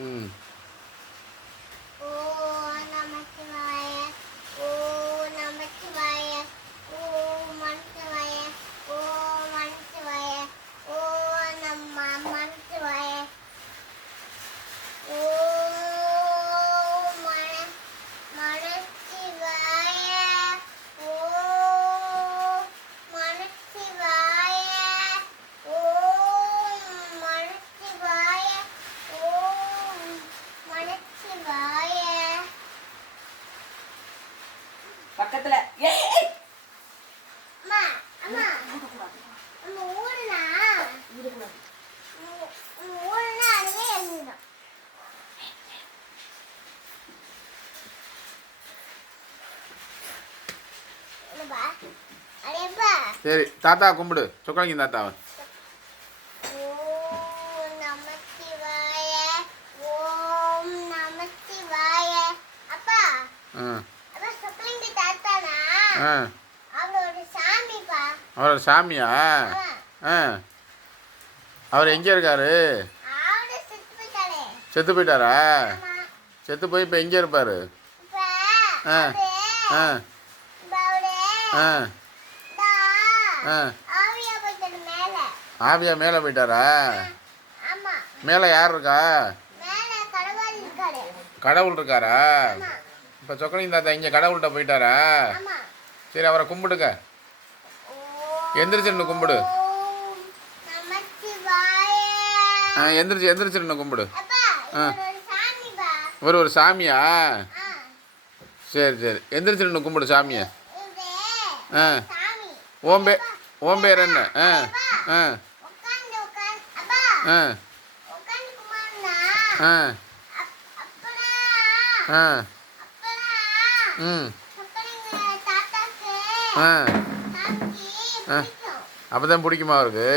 ம். ஓம் நமச்சிவாய ஓம் நமச்சிவாய ஓம் நமச்சிவாய ஓம் நமச்சிவாய ஓம் நமச்சிவாய ஓம் நமச்சிவாய ஓம் நமச்சிவாய ஓம் நமச்சிவாய ஓம் நமச்சிவாய. பக்கத்துல அம்மா அம்மா நம்ம ஊருனா ஊருனா அதுவே எழுதிடும். அடேப்பா சரி தாத்தா கும்பிடு சொக்கலிங்க தாத்தாவை. ஓம் நமச்சிவாய ஓம் நமச்சிவாய. அப்பா ஆ அப்பா சொக்கலிங்க தாத்தானா ஆ அவரோட சாமிப்பா. அவரோட சாமியா? ஆ அவர் எங்கே இருக்காரு? அவரு செத்து போயிட்டாரே. செத்து போயிட்டாரா? ஆமா. செத்து போய் இப்போ எங்கே இருப்பார்? இப்ப ஆ ஆ ஆ ஆ ஆவியா போயிட்டாரு மேல. ஆவியா மேலே போயிட்டாரா? ஆமா. மேலே யார் இருக்கா? மேல கடவுள் இருக்காரு. கடவுள் இருக்காரா? ஆமா. இப்போ சொக்கலிங்க தாத்தா இங்கே கடவுள்கிட்ட போயிட்டாரா? ஆமா. சரி அவரை கும்பிடுங்க. எந்திரிச்சு நின்று கும்பிடு. ஓம் நமச்சிவாய. எந்திரிச்சு எந்திரிச்சு நின்று கும்பிடு. அப்பா இவரு ஒரு சாமிப்பா. இவர் ஒரு சாமியா? ஆ சரி சரி எந்திரிச்சு நின்று கும்பிடு சாமியை. இது ஆ சாமி. ஓம் பேர் என்ன? ஆ ஆ உட்கார்ந்து அப்பா ஆ உட்கார்ந்து கும்பிடுனா ஆ அப்பதான் ஆ அப்பதான் ம் சொக்கலிங்க தாத்தாக்கு ஆ சாமிக்கு ஆ பிடிக்கும். அப்போ தான் பிடிக்குமா அவருக்கு?